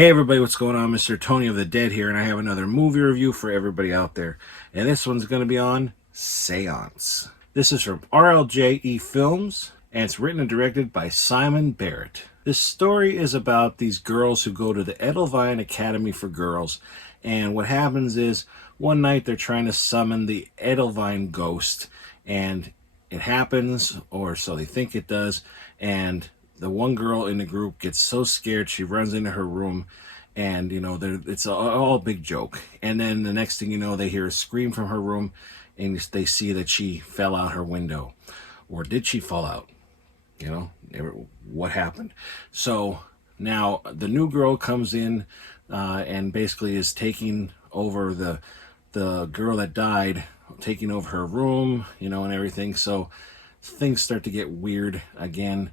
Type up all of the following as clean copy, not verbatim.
Hey everybody, what's going on? Mr. Tony of the Dead here, and I have another movie review for everybody out there. And this one's going to be on Seance. This is from RLJE Films, and it's written and directed by Simon Barrett. This story is about these girls who go to the Edelweiss Academy for Girls, and what happens is one night they're trying to summon the Edelweiss ghost, and it happens, or so they think it does, and the one girl in the group gets so scared she runs into her room, and it's all a big joke. And then the next thing you know, they hear a scream from her room, and they see that she fell out her window. Or did she fall out? What happened? So now the new girl comes in, and basically is taking over the girl that died, taking over her room, and everything. So things start to get weird again.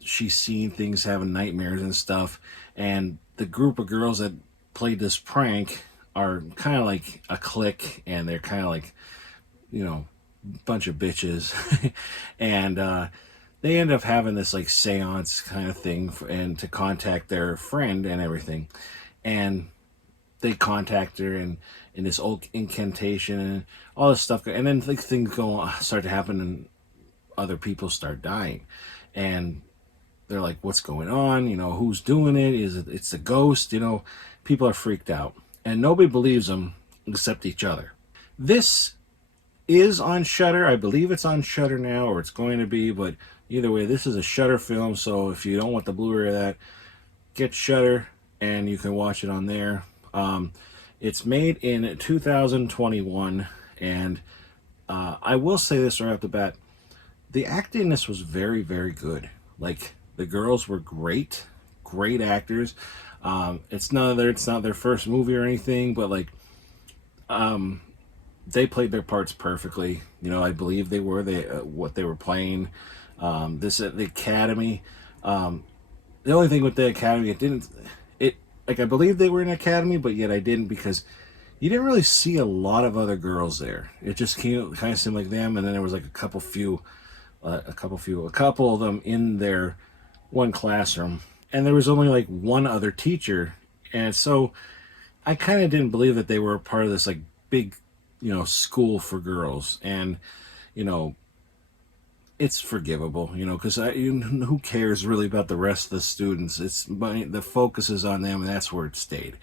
She's seeing things, having nightmares and stuff, and the group of girls that played this prank are kind of like a clique, and they're kind of like, bunch of bitches. And they end up having this like seance kind of thing, and to contact their friend and everything. And they contact her, and in this old incantation and all this stuff, and then like things start to happen, and other people start dying, and they're like, what's going on? Who's doing it? It's the ghost? People are freaked out, and nobody believes them except each other. This is on Shudder. I believe it's on Shudder now, or it's going to be, but either way, this is a Shudder film, so if you don't want the Blu-ray of that, get Shudder and you can watch it on there. It's made in 2021, and I will say this right off the bat: the acting in this was very, very good. Like, the girls were great actors. It's not their first movie or anything, but like, they played their parts perfectly. I believe they were what they were playing. This at the Academy. The only thing with the Academy, I believe they were in Academy, but yet I didn't, because you didn't really see a lot of other girls there. It just kind of seemed like them, and then there was like a couple of them in their one classroom, and there was only like one other teacher. And so I kind of didn't believe that they were a part of this like big school for girls. And it's forgivable, because who cares really about the rest of the students? The focus is on them, and that's where it stayed,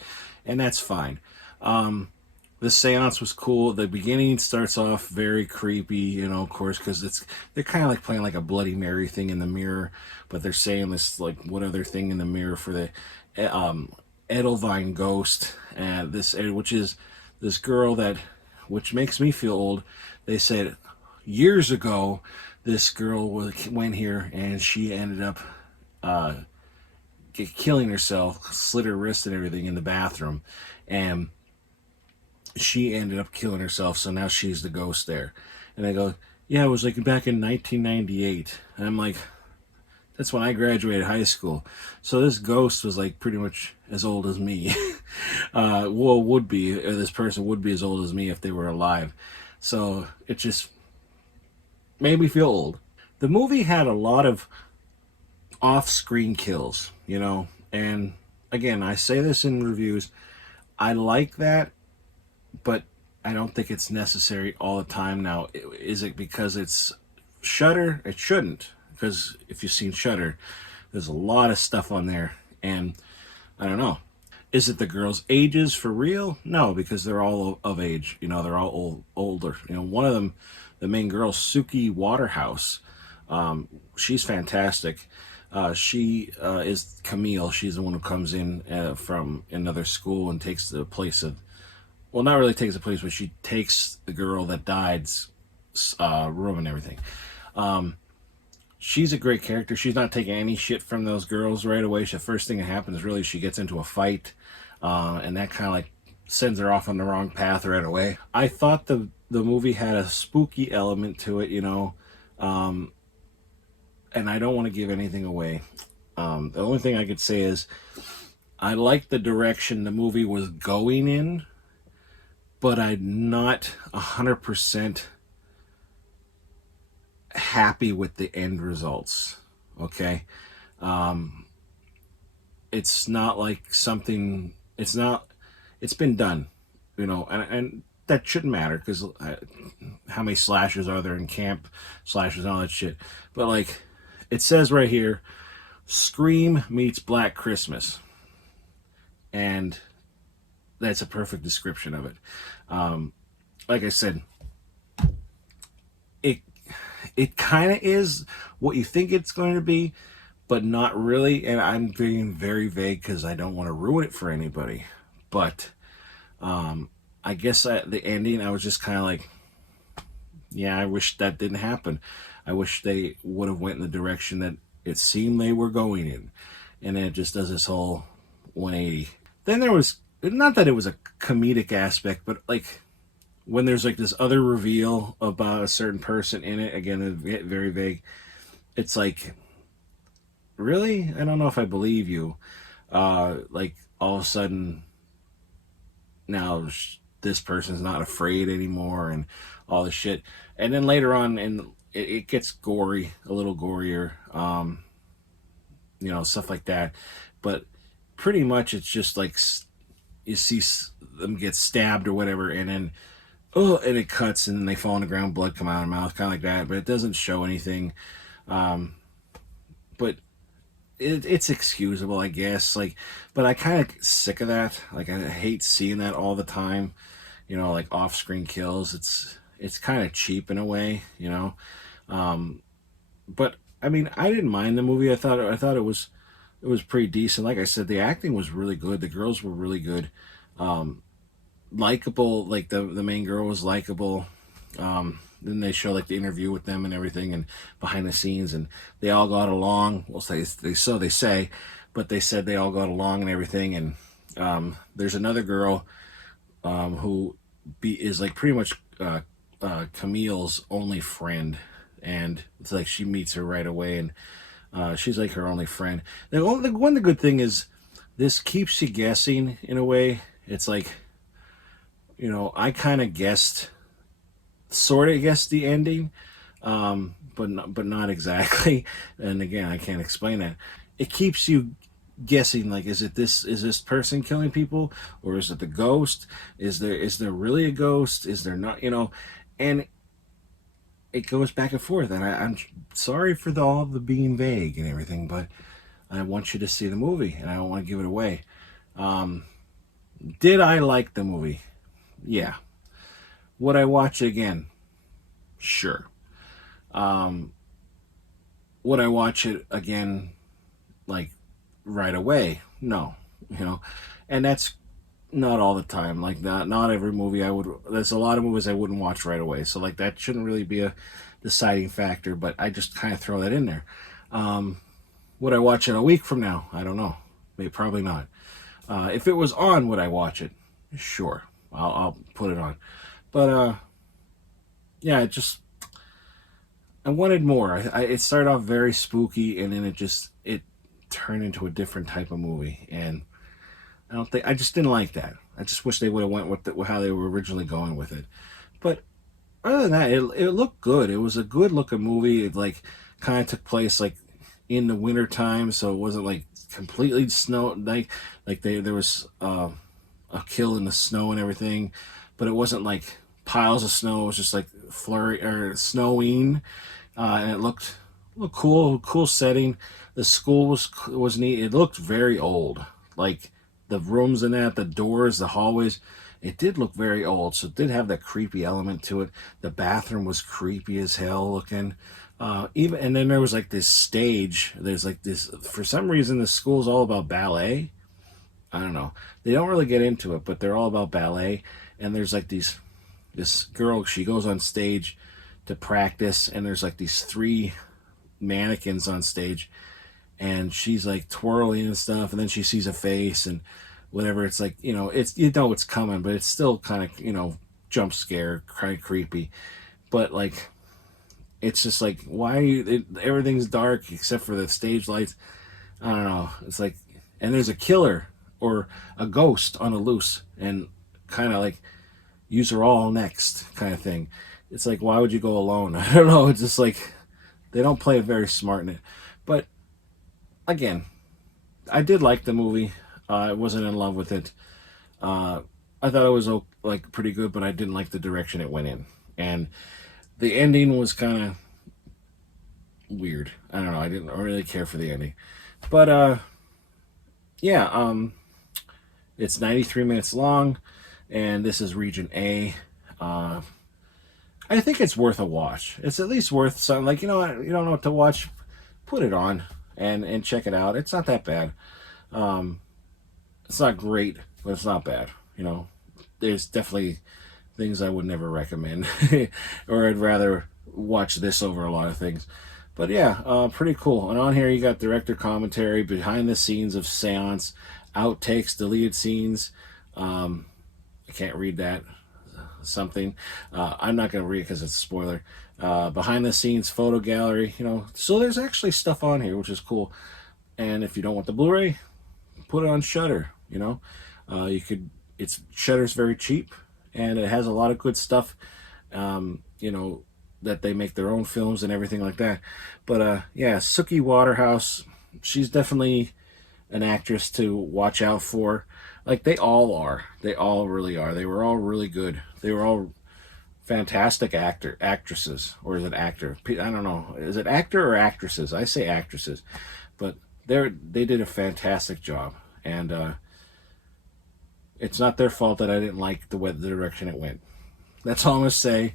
and that's fine. The seance was cool. The beginning starts off very creepy, of course, because they're kind of like playing like a Bloody Mary thing in the mirror, but they're saying this like what other thing in the mirror for the Edelweiss ghost, and which is this girl which makes me feel old. They said years ago this girl went here, and she ended up killing herself, slit her wrist and everything in the bathroom, and she ended up killing herself, so now she's the ghost there. And I go, yeah, it was like back in 1998. And I'm like, that's when I graduated high school. So this ghost was like pretty much as old as me. This person would be as old as me if they were alive. So it just made me feel old. The movie had a lot of off-screen kills, and again, I say this in reviews, I like that, but I don't think it's necessary all the time. Now, is it because it's Shudder? It shouldn't, because if you've seen Shudder, there's a lot of stuff on there, and I don't know. Is it the girls' ages for real? No, because they're all of age. They're all older. One of them, the main girl, Suki Waterhouse, she's fantastic. She is Camille. She's the one who comes in from another school and takes the place of, well, not really takes the place, but she takes the girl that died's room and everything. She's a great character. She's not taking any shit from those girls right away. The first thing that happens, really, she gets into a fight, and that kind of like sends her off on the wrong path right away. I thought the movie had a spooky element to it, and I don't want to give anything away. The only thing I could say is I like the direction the movie was going in, but I'm not 100% happy with the end results. Okay. it's not like something, it's not, it's been done, you know, and that shouldn't matter because how many slashers are there in camp slashers and all that shit. But like it says right here, Scream meets Black Christmas, and that's a perfect description of it. Like I said, it it kind of is what you think it's going to be, but not really. And I'm being very vague because I don't want to ruin it for anybody. But I guess the ending, I was just kind of like, yeah, I wish that didn't happen. I wish they would have went in the direction that it seemed they were going in, and then it just does this whole 180. Then there was, not that it was a comedic aspect, but like when there's like this other reveal about a certain person in it, again, very vague. It's like, really? I don't know if I believe you. Like all of a sudden now this person's not afraid anymore and all this shit. And then later on, and it gets gory, a little gorier, you know, stuff like that. But pretty much it's just like you see them get stabbed or whatever, and then oh, and it cuts, and then they fall on the ground, blood come out of their mouth, kind of like that. But it doesn't show anything. But it's excusable, I guess. Like, but I kind of sick of that. Like, I hate seeing that all the time. You know, like off-screen kills. It's kind of cheap in a way, you know. But I mean, I didn't mind the movie. I thought it was pretty decent. Like I said, the acting was really good. The girls were really good. Likable. Like the main girl was likable. Then they show like the interview with them and everything, and behind the scenes, and they all got along. Well, so they say, but they said they all got along and everything. And there's another girl who is like pretty much Camille's only friend, and it's like she meets her right away, and she's like her only friend. The good thing is this keeps you guessing in a way. It's like, you know, I kind of sort of guessed the ending, but not exactly. And again, I can't explain that. It keeps you guessing, like, is this person killing people, or is it the ghost? Is there really a ghost? Is there not? You know, and it goes back and forth. And I'm sorry for all the being vague and everything, but I want you to see the movie, and I don't want to give it away. Did I like the movie? Yeah. Would I watch it again? Sure. Would I watch it again, like, right away? No. You know, and that's not all the time. Like, not every movie I would. There's a lot of movies I wouldn't watch right away. So like that shouldn't really be a deciding factor. But I just kind of throw that in there. Would I watch it a week from now? I don't know. Maybe probably not. If it was on, would I watch it? Sure. I'll put it on. But yeah, I wanted more. It started off very spooky, and then it turned into a different type of movie, and I just didn't like that. I just wish they would have went with how they were originally going with it. But other than that, it looked good. It was a good looking movie. It like kind of took place like in the winter time, so it wasn't like completely snow. Like there was a kill in the snow and everything, but it wasn't like piles of snow. It was just like flurry or snowing, and it looked cool setting. The school was neat. It looked very old, like the rooms in that, the doors, the hallways. It did look very old, so it did have that creepy element to it. The bathroom was creepy as hell looking. Even and then there was like this stage. There's like this, for some reason the school's all about ballet. I don't know. They don't really get into it, but they're all about ballet. And there's like this girl, she goes on stage to practice, and there's like these 3 mannequins on stage, and she's like twirling and stuff, and then she sees a face and whatever. It's like, you know, it's coming, but it's still kind of, you know, jump scare, kind of creepy. But like, it's just like, why everything's dark except for the stage lights. I don't know. It's like, and there's a killer or a ghost on a loose, and kind of like use her all next kind of thing. It's like, why would you go alone? I don't know. It's just like they don't play it very smart in it. But again, I did like the movie. I wasn't in love with it. I thought it was like pretty good, but I didn't like the direction it went in, and the ending was kind of weird. I don't know. I didn't really care for the ending, but yeah. It's 93 minutes long, and this is Region A. I think it's worth a watch. It's at least worth something. Like, you know what, you don't know what to watch, put it on and check it out. It's not that bad. It's not great, but it's not bad. You know, there's definitely things I would never recommend, or I'd rather watch this over a lot of things. But yeah, pretty cool. And on here you got director commentary, behind the scenes of Seance, outtakes, deleted scenes. I can't read that. Something. I'm not going to read it because it's a spoiler. Behind the scenes photo gallery, you know. So there's actually stuff on here, which is cool. And if you don't want the Blu-ray, put it on Shudder. You know, you could. Shudder's very cheap, and it has a lot of good stuff. You know, that they make their own films and everything like that. But yeah, Suki Waterhouse, she's definitely an actress to watch out for. Like, they all are. They all really are. They were all really good. They were all fantastic actresses. Or is it actor? I don't know. Is it actor or actresses? I say actresses. But they did a fantastic job. And it's not their fault that I didn't like the direction it went. That's all I'm going to say.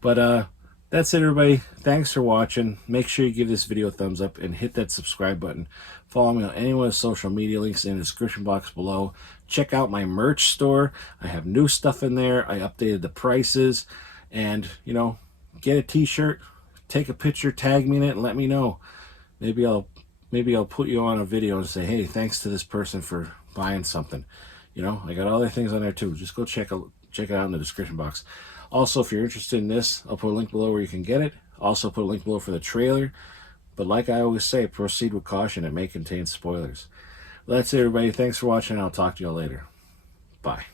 But that's it, everybody. Thanks for watching. Make sure you give this video a thumbs up and hit that subscribe button. Follow me on any one of the social media links in the description box below. Check out my merch store. I have new stuff in there. I updated the prices. And, you know, get a t-shirt, take a picture, tag me in it, and let me know. Maybe I'll put you on a video and say, hey, thanks to this person for buying something. You know, I got other things on there too. Just go check it out in the description box. Also, if you're interested in this, I'll put a link below where you can get it. Also put a link below for the trailer. But like I always say, proceed with caution. It may contain spoilers. Well, that's it, everybody. Thanks for watching. I'll talk to you all later. Bye.